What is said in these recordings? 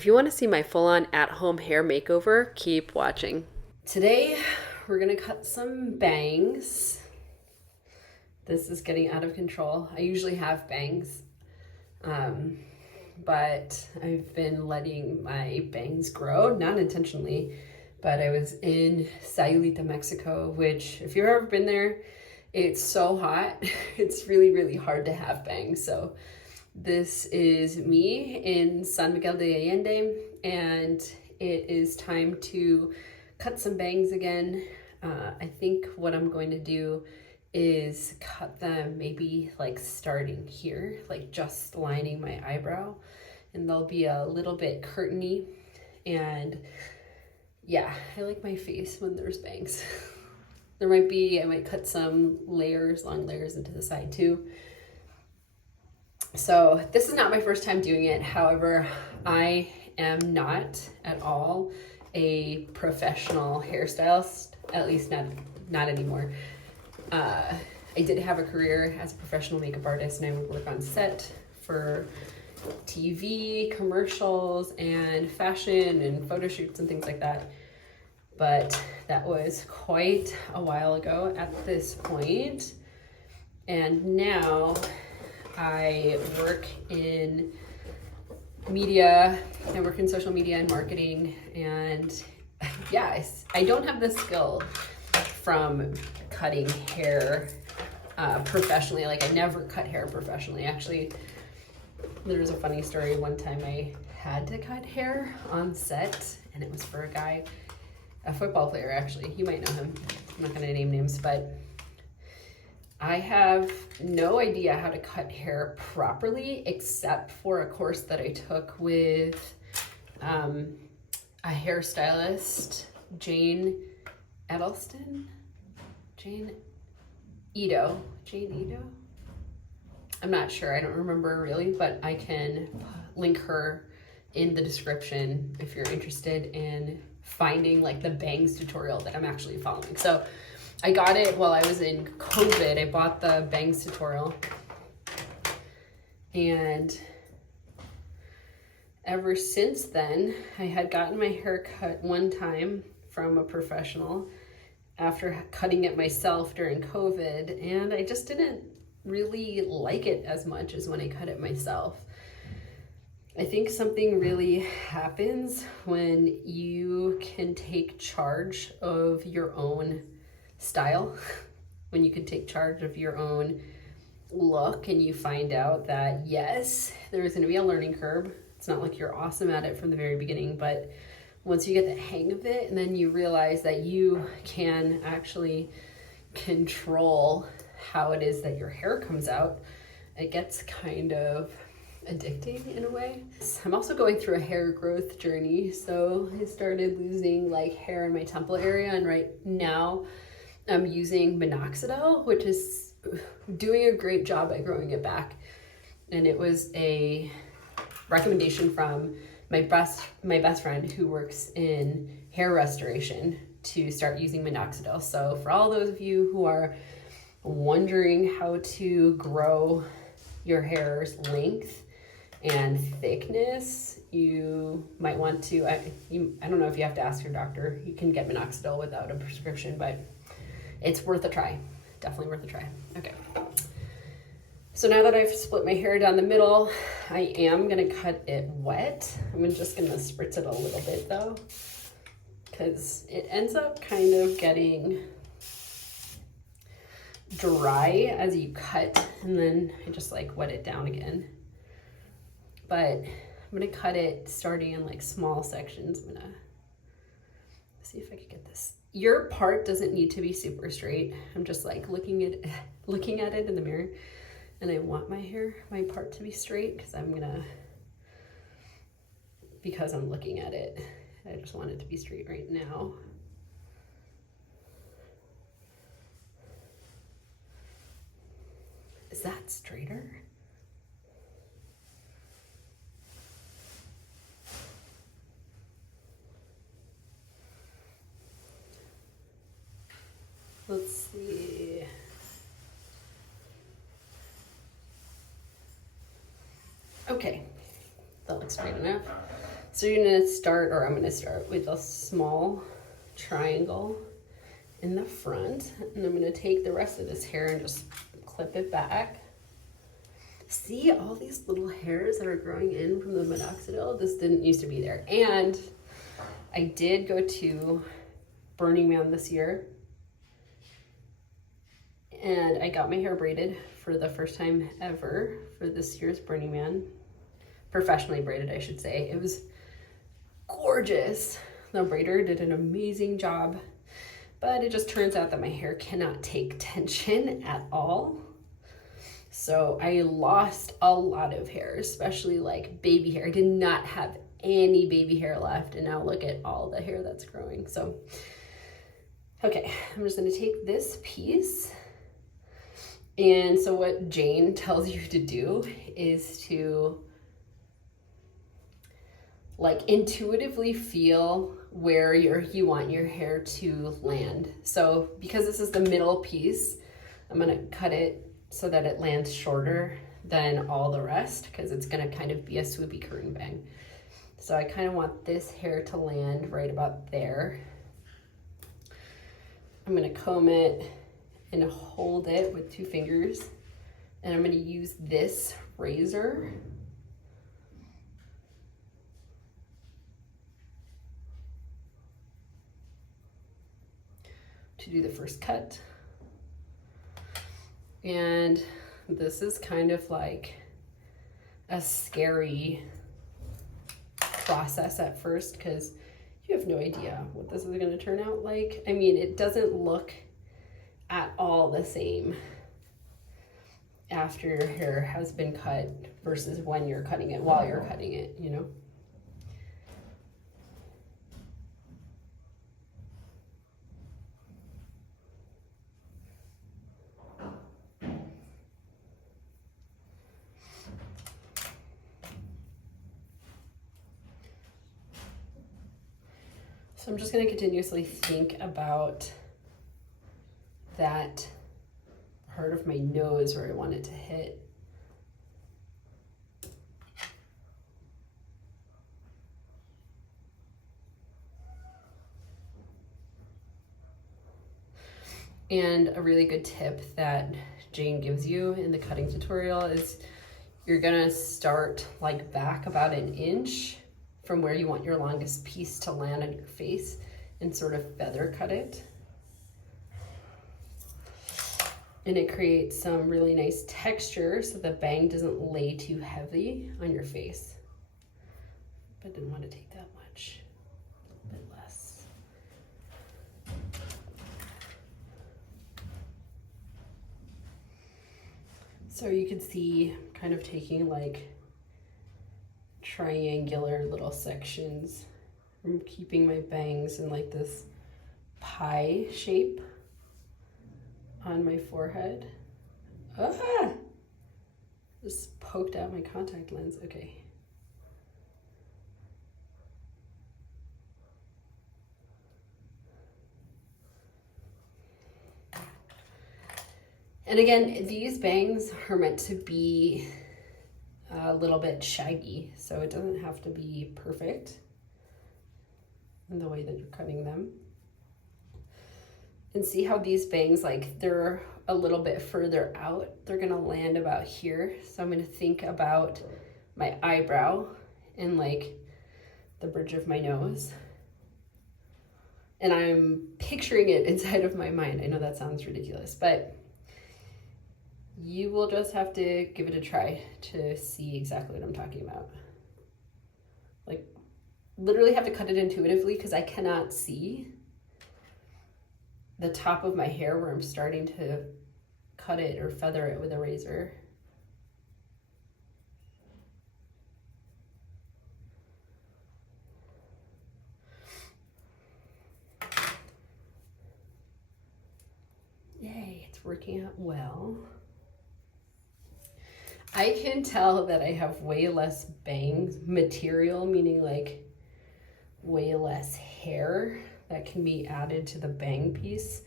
If you want to see my full-on at-home hair makeover, keep watching. Today, we're gonna cut some bangs. This is getting out of control. I usually have bangs, but I've been letting my bangs grow, not intentionally, but I was in Sayulita, Mexico, which if you've ever been there, it's so hot. It's really, really hard to have bangs. So this is me in San Miguel de Allende, and it is time to cut some bangs again. I think what I'm going to do is cut them maybe like starting here, like just lining my eyebrow, and they'll be a little bit curtainy. And yeah, I like my face when there's bangs. I might cut some layers, long layers into the side too. So this is not my first time doing it. However, I am not at all a professional hairstylist, at least not anymore. I did have a career as a professional makeup artist, and I would work on set for TV, commercials, and fashion and photo shoots and things like that. But that was quite a while ago at this point. And now I work in media, I work in social media and marketing, and yeah, I don't have the skill from cutting hair professionally. Like, I never cut hair professionally. Actually, there's a funny story. One time I had to cut hair on set, and it was for a guy, a football player actually. You might know him. I'm not gonna name names, but I have no idea how to cut hair properly, except for a course that I took with a hairstylist, Jayne Ito. I'm not sure, I don't remember really, but I can link her in the description if you're interested in finding like the bangs tutorial that I'm actually following. So I got it while I was in COVID. I bought the bangs tutorial, and ever since then, I had gotten my hair cut one time from a professional after cutting it myself during COVID, and I just didn't really like it as much as when I cut it myself. I think something really happens when you can take charge of your own style, when you can take charge of your own look, and you find out that yes, there's going to be a learning curve. It's not like you're awesome at it from the very beginning, but once you get the hang of it, and then you realize that you can actually control how it is that your hair comes out, it gets kind of addicting in a way. I'm also going through a hair growth journey. So I started losing like hair in my temple area, and right now I'm using minoxidil, which is doing a great job at growing it back. And it was a recommendation from my best friend who works in hair restoration to start using minoxidil. So for all those of you who are wondering how to grow your hair's length and thickness, you might want to, I don't know if you have to ask your doctor. You can get minoxidil without a prescription, but it's worth a try. Definitely worth a try. Okay. So now that I've split my hair down the middle, I am gonna cut it wet. I'm just gonna spritz it a little bit though, because it ends up kind of getting dry as you cut, and then I just like wet it down again. But I'm gonna cut it starting in like small sections. I'm gonna see if I can get this. Your part doesn't need to be super straight. I'm just like looking at it in the mirror, and I want my part to be straight because I'm looking at it. I just want it to be straight right now. Is that straighter? Let's see. Okay, that looks straight enough. So you're gonna start, or I'm gonna start with a small triangle in the front, and I'm gonna take the rest of this hair and just clip it back. See all these little hairs that are growing in from the minoxidil? This didn't used to be there. And I did go to Burning Man this year, and I got my hair braided for the first time ever for this year's Burning Man. Professionally braided, I should say. It was gorgeous. The braider did an amazing job, but it just turns out that my hair cannot take tension at all. So I lost a lot of hair, especially like baby hair. I did not have any baby hair left, and now look at all the hair that's growing. So, okay, I'm just gonna take this piece. And so what Jayne tells you to do is to like intuitively feel where you want your hair to land. So because this is the middle piece, I'm gonna cut it so that it lands shorter than all the rest, because it's gonna kind of be a swoopy curtain bang. So I kind of want this hair to land right about there. I'm gonna comb it and hold it with 2 fingers, and I'm gonna use this razor to do the first cut. And this is kind of like a scary process at first, because you have no idea what this is going to turn out like. I mean, it doesn't look at all the same after your hair has been cut versus when you're cutting it, while you're cutting it, you know? So I'm just going to continuously think about that part of my nose where I want it to hit. And a really good tip that Jayne gives you in the cutting tutorial is you're gonna start like back about 1 inch from where you want your longest piece to land on your face and sort of feather cut it. And it creates some really nice texture so the bang doesn't lay too heavy on your face. But I didn't want to take that much, a little bit less. So you can see kind of taking like triangular little sections. I'm keeping my bangs in like this pie shape on my forehead. Ah! Just poked out my contact lens. Okay. And again, these bangs are meant to be a little bit shaggy, so it doesn't have to be perfect in the way that you're cutting them. And see how these bangs, like they're a little bit further out. They're gonna land about here. So I'm gonna think about my eyebrow and like the bridge of my nose. And I'm picturing it inside of my mind. I know that sounds ridiculous, but you will just have to give it a try to see exactly what I'm talking about. Like literally have to cut it intuitively because I cannot see the top of my hair where I'm starting to cut it or feather it with a razor. Yay, it's working out well. I can tell that I have way less bang material, meaning like way less hair that can be added to the bang piece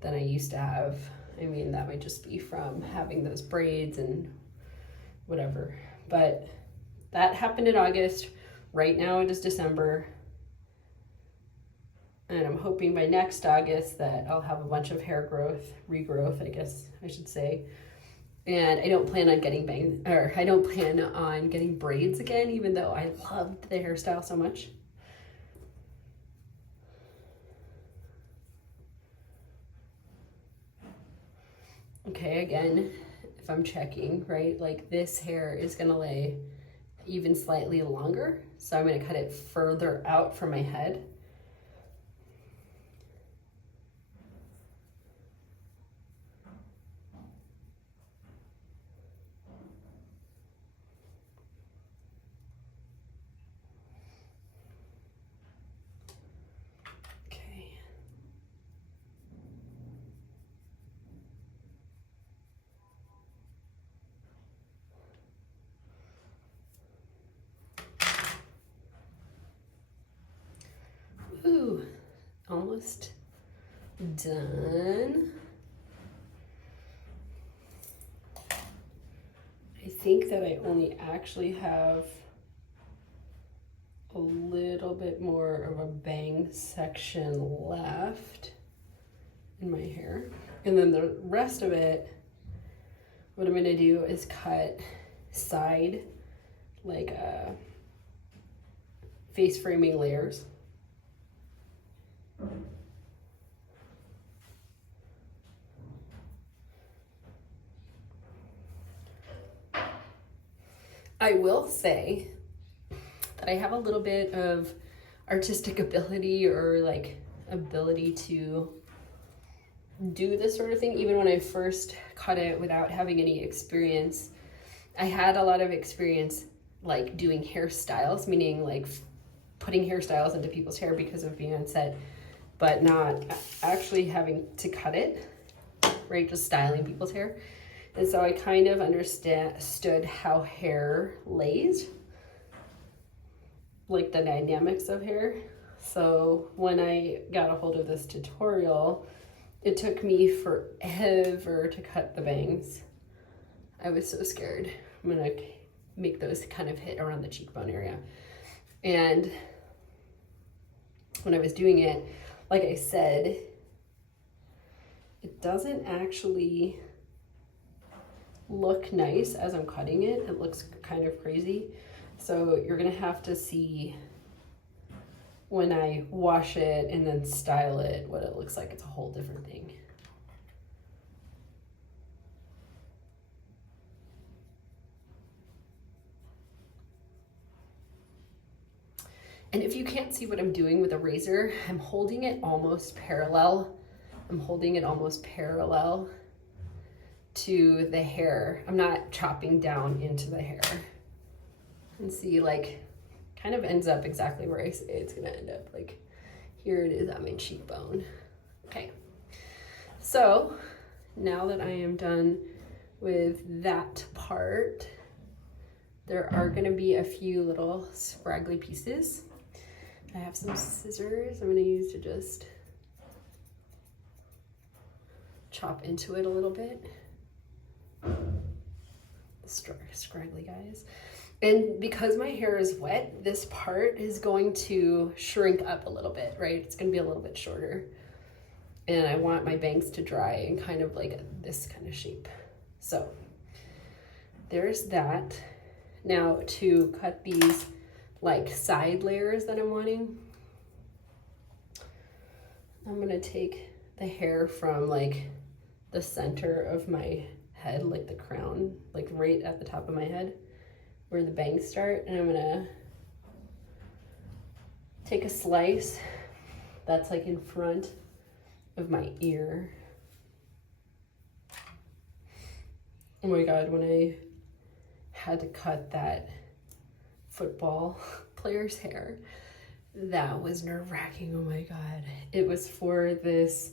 than I used to have. I mean, that might just be from having those braids and whatever. But that happened in August. Right now it is December, and I'm hoping by next August that I'll have a bunch of hair growth, regrowth, I guess I should say. And I don't plan on getting braids again, even though I loved the hairstyle so much. Okay, again, if I'm checking, right, like this hair is gonna lay even slightly longer, so I'm gonna cut it further out from my head. Ooh, almost done. I think that I only actually have a little bit more of a bang section left in my hair. And then the rest of it, what I'm gonna do is cut side, like face framing layers. I will say that I have a little bit of artistic ability, or like ability to do this sort of thing. Even when I first cut it without having any experience, I had a lot of experience like doing hairstyles, meaning like putting hairstyles into people's hair because of being on set, but not actually having to cut it, right? Just styling people's hair. And so I kind of understood how hair lays, like the dynamics of hair. So when I got a hold of this tutorial, it took me forever to cut the bangs. I was so scared. I'm gonna make those kind of hit around the cheekbone area. And when I was doing it, like I said, it doesn't actually look nice as I'm cutting it. It looks kind of crazy. So you're gonna have to see when I wash it and then style it what it looks like. It's a whole different thing. And if you can't see what I'm doing with a razor, I'm holding it almost parallel. I'm holding it almost parallel to the hair. I'm not chopping down into the hair. And see, like, kind of ends up exactly where I say it's gonna end up. Like, here it is on my cheekbone. Okay, so now that I am done with that part, there are gonna be a few little scraggly pieces. I have some scissors I'm gonna use to just chop into it a little bit. Scraggly guys. And because my hair is wet, this part is going to shrink up a little bit, right? It's gonna be a little bit shorter. And I want my bangs to dry in kind of like this kind of shape. So there's that. Now to cut these like side layers that I'm wanting, I'm gonna take the hair from like the center of my head, like the crown, like right at the top of my head where the bangs start, and I'm gonna take a slice that's like in front of my ear. Oh my God, when I had to cut that football player's hair, that was nerve-wracking. Oh my God. It was for this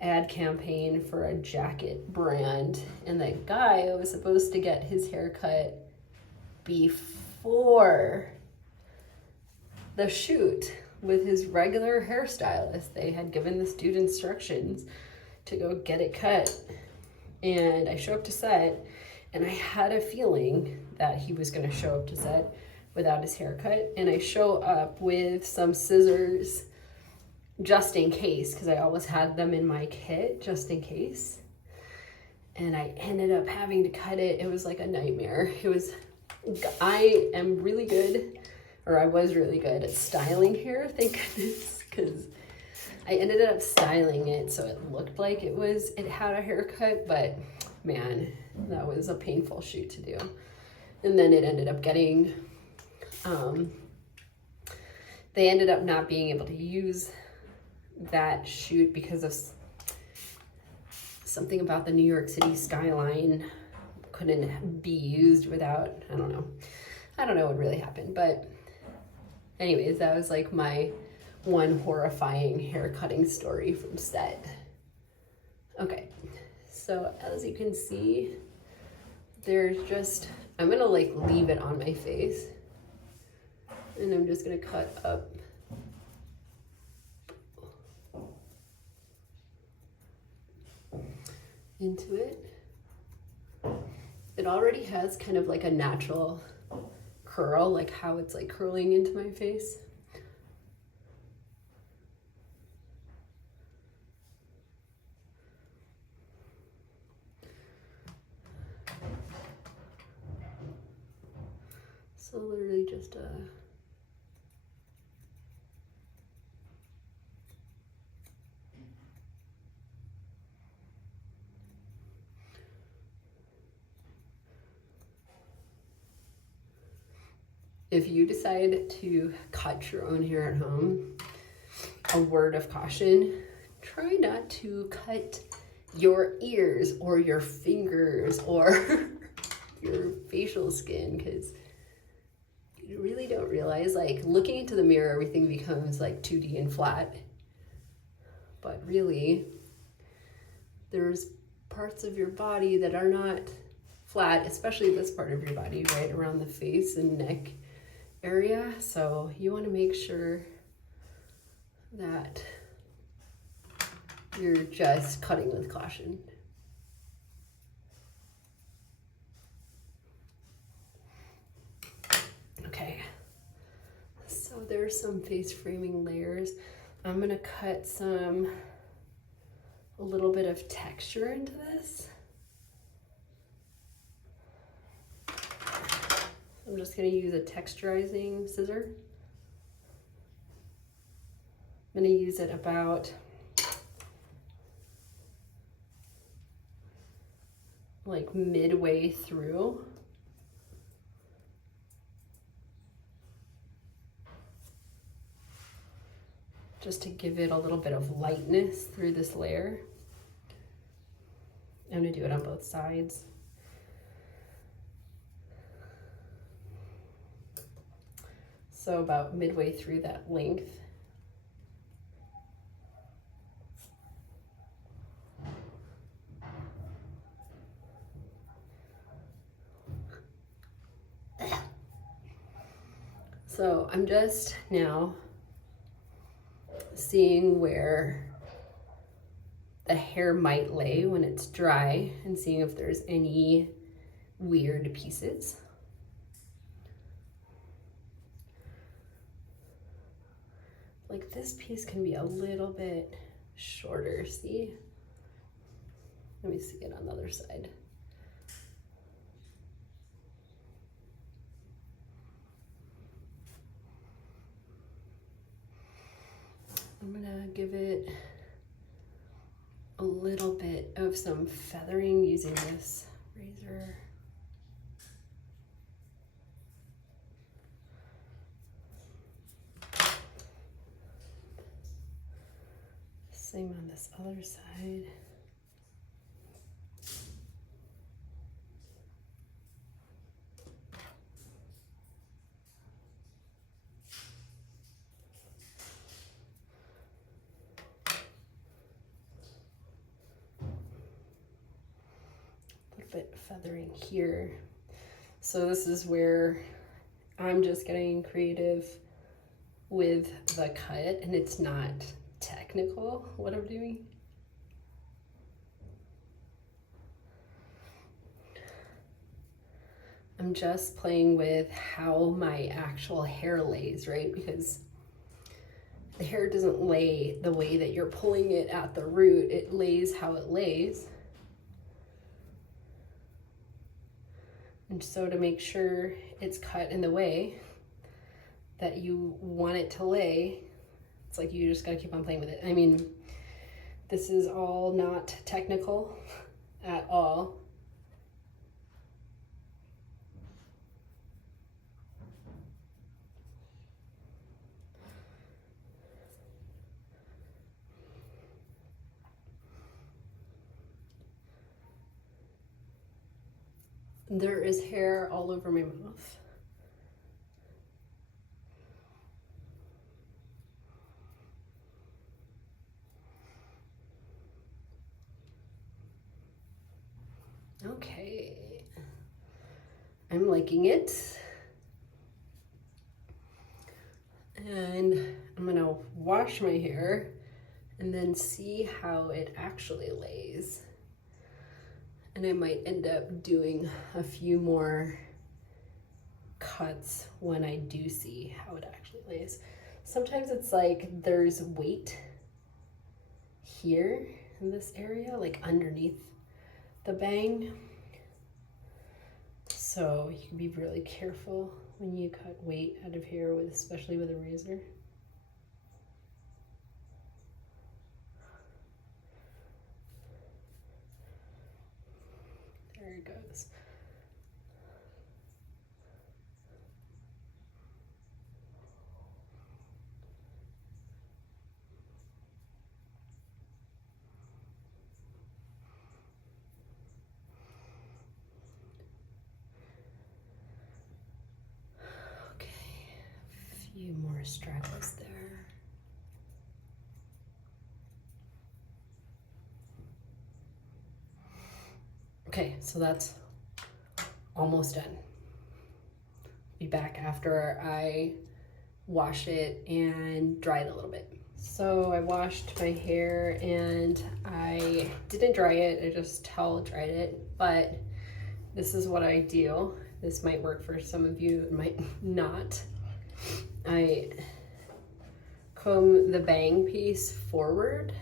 ad campaign for a jacket brand, and that guy was supposed to get his hair cut before the shoot with his regular hairstylist. They had given this dude instructions to go get it cut, and I show up to set, and I had a feeling that he was going to show up to set without his haircut, and I show up with some scissors just in case, because I always had them in my kit just in case. And I ended up having to cut it. It was like a nightmare. I am really good, or I was really good at styling hair, thank goodness, because I ended up styling it so it looked like it had a haircut, but man, that was a painful shoot to do. And then it ended up getting, they ended up not being able to use that shoot because of something about the New York City skyline couldn't be used without, I don't know what really happened, but anyways, that was like my one horrifying hair cutting story from set. Okay, so as you can see, I'm gonna like leave it on my face, and I'm just gonna cut up into it. It already has kind of like a natural curl, like how it's like curling into my face. So literally just if you decide to cut your own hair at home, a word of caution, try not to cut your ears or your fingers or your facial skin, because you really don't realize, like, looking into the mirror, everything becomes like 2D and flat. But really, there's parts of your body that are not flat, especially this part of your body, right around the face and neck area. So you want to make sure that you're just cutting with caution. Okay, so there's some face framing layers. I'm gonna cut a little bit of texture into this. I'm just gonna use a texturizing scissor. I'm gonna use it about like midway through. Just to give it a little bit of lightness through this layer. I'm gonna do it on both sides. So about midway through that length. So I'm just now seeing where the hair might lay when it's dry and seeing if there's any weird pieces. Like this piece can be a little bit shorter, see? Let me see it on the other side. I'm gonna give it a little bit of some feathering using this razor. Same on this other side. Bit feathering here. So this is where I'm just getting creative with the cut, and it's not technical what I'm doing. I'm just playing with how my actual hair lays, right? Because the hair doesn't lay the way that you're pulling it at the root. It lays how it lays. And so to make sure it's cut in the way that you want it to lay, it's like you just gotta keep on playing with it. I mean, this is all not technical at all. There is hair all over my mouth. Okay, I'm liking it. And I'm gonna wash my hair and then see how it actually lays. And I might end up doing a few more cuts when I do see how it actually lays. Sometimes it's like there's weight here in this area, like underneath the bang. So you can be really careful when you cut weight out of hair, with, especially with a razor. There it goes. Okay, a few more straggles there. Okay, so that's almost done. Be back after I wash it and dry it a little bit. So I washed my hair and I didn't dry it, I just towel dried it, but this is what I do. This might work for some of you, it might not. I comb the bang piece forward,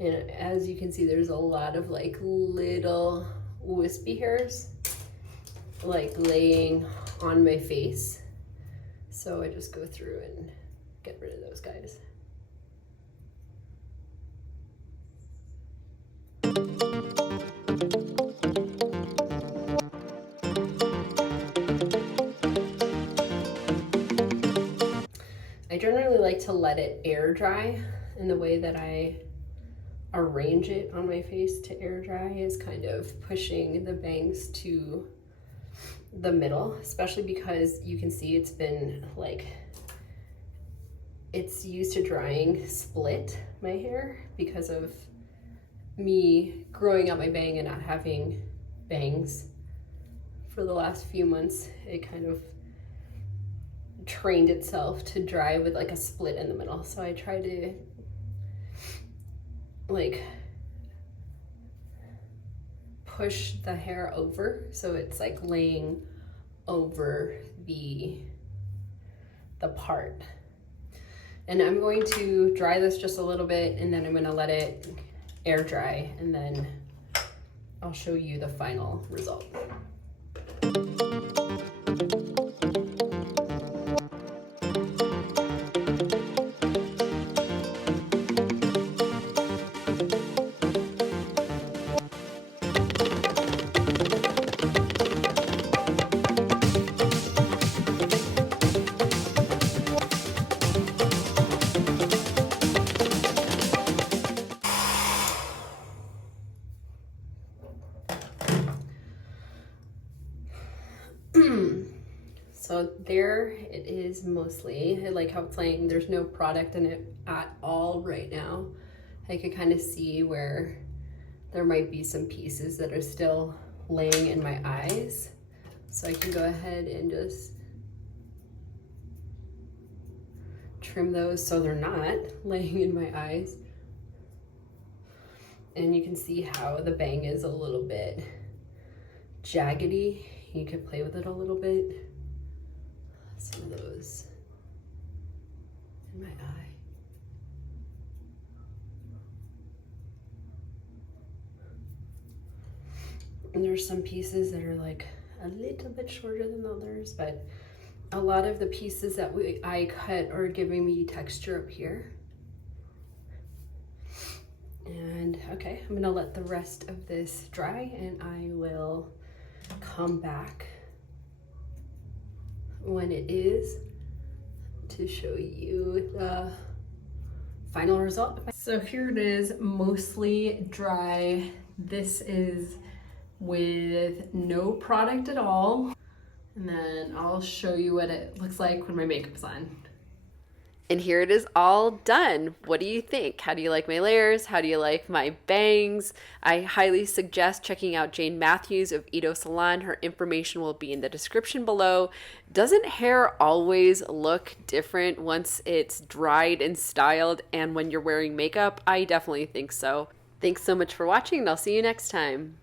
and as you can see, there's a lot of like little wispy hairs like laying on my face. So I just go through and get rid of those guys. I generally like to let it air dry, and the way that I arrange it on my face to air dry is kind of pushing the bangs to the middle, especially because you can see it's been like, it's used to drying split my hair because of me growing out my bang and not having bangs for the last few months. It kind of trained itself to dry with like a split in the middle. So I try to like push the hair over so it's like laying over the part. And I'm going to dry this just a little bit, and then I'm going to let it air dry, and then I'll show you the final result. So there it is mostly. I like how it's laying. There's no product in it at all right now. I could kind of see where there might be some pieces that are still laying in my eyes. So I can go ahead and just trim those so they're not laying in my eyes. And you can see how the bang is a little bit jaggedy You could play with it a little bit. Some of those in my eye. And there's some pieces that are like a little bit shorter than others, but a lot of the pieces that I cut are giving me texture up here. And okay, I'm gonna let the rest of this dry and I will come back when it is to show you the final result. So here it is, mostly dry. This is with no product at all. And then I'll show you what it looks like when my makeup's on. And here it is all done. What do you think? How do you like my layers? How do you like my bangs? I highly suggest checking out Jayne Matthews of Ito Salon. Her information will be in the description below. Doesn't hair always look different once it's dried and styled and when you're wearing makeup? I definitely think so. Thanks so much for watching and I'll see you next time.